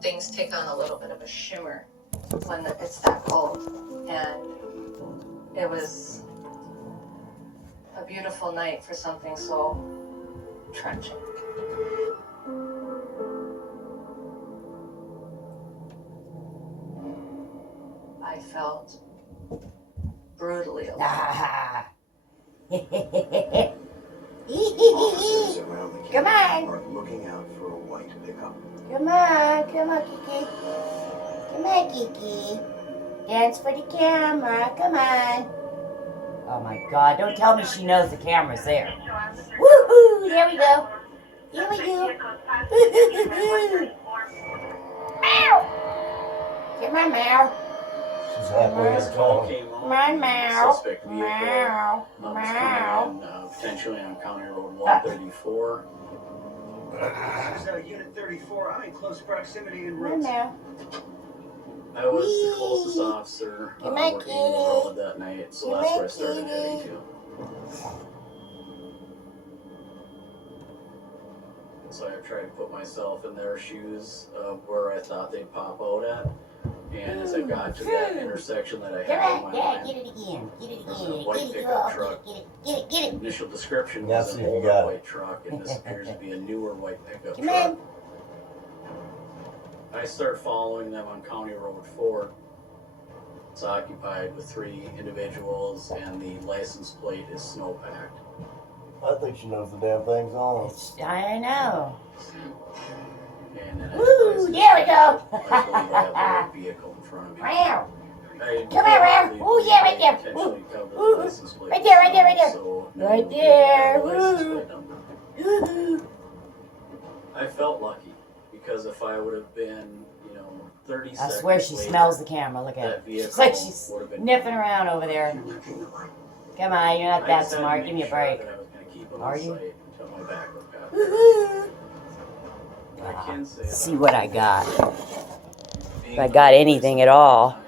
things take on a little bit of a shimmer when it's that cold. And it was a beautiful night for something so trenching. I felt brutally alone. Officers around the Come camp on. are looking out for a white pickup. Come on, Kiki. Come on, Kiki. Dance for the camera, come on. Oh my God, don't tell me she knows the camera's there. Woohoo, there we go. Here we go. Meow. Come on, Meow. She's halfway This to call call. came Come on, on. Meow. Suspect vehicle Meow. was Meow. coming in, potentially on County Road 134. Unit 34, I'm in close proximity en Come on, route. Meow. I was the closest officer Come on, working the road kitty. that night, so Come that's on, where I started kitty. heading to. So I tried to put myself in their shoes of where I thought they'd pop out at. And as I got to that intersection that I Come had in on, my yeah, mind, get it again. Get it there's a again. white Get it, pickup go. truck. Get it, get it. Initial description Yeah, was see an if you older got it. white truck, and this appears to be a newer white pickup Come truck. on. I start following them on County Road 4. It's occupied with 3 individuals, and the license plate is snowpacked. I think she knows the damn thing's on. I know. And then Woo, there we go. I believe I have the right vehicle in front of me. Meow. I Come here, Ralph. believe Ooh, yeah, right there. intentionally covered the Ooh, license plate right there, right there, right there. so no Right one would there. get the license Ooh. plate number. Woo-hoo. I felt lucky because if I would have been, 30 I seconds swear she later, smells the camera. Look at that her. vehicle She's like she's would have been nipping around over there. Come on, you're not I that just had to smart. make Give me a sure break. that I was going to keep them Are in you? sight until my back was covered. Woo-hoo. I can say See that what I got. being If I got anything at all.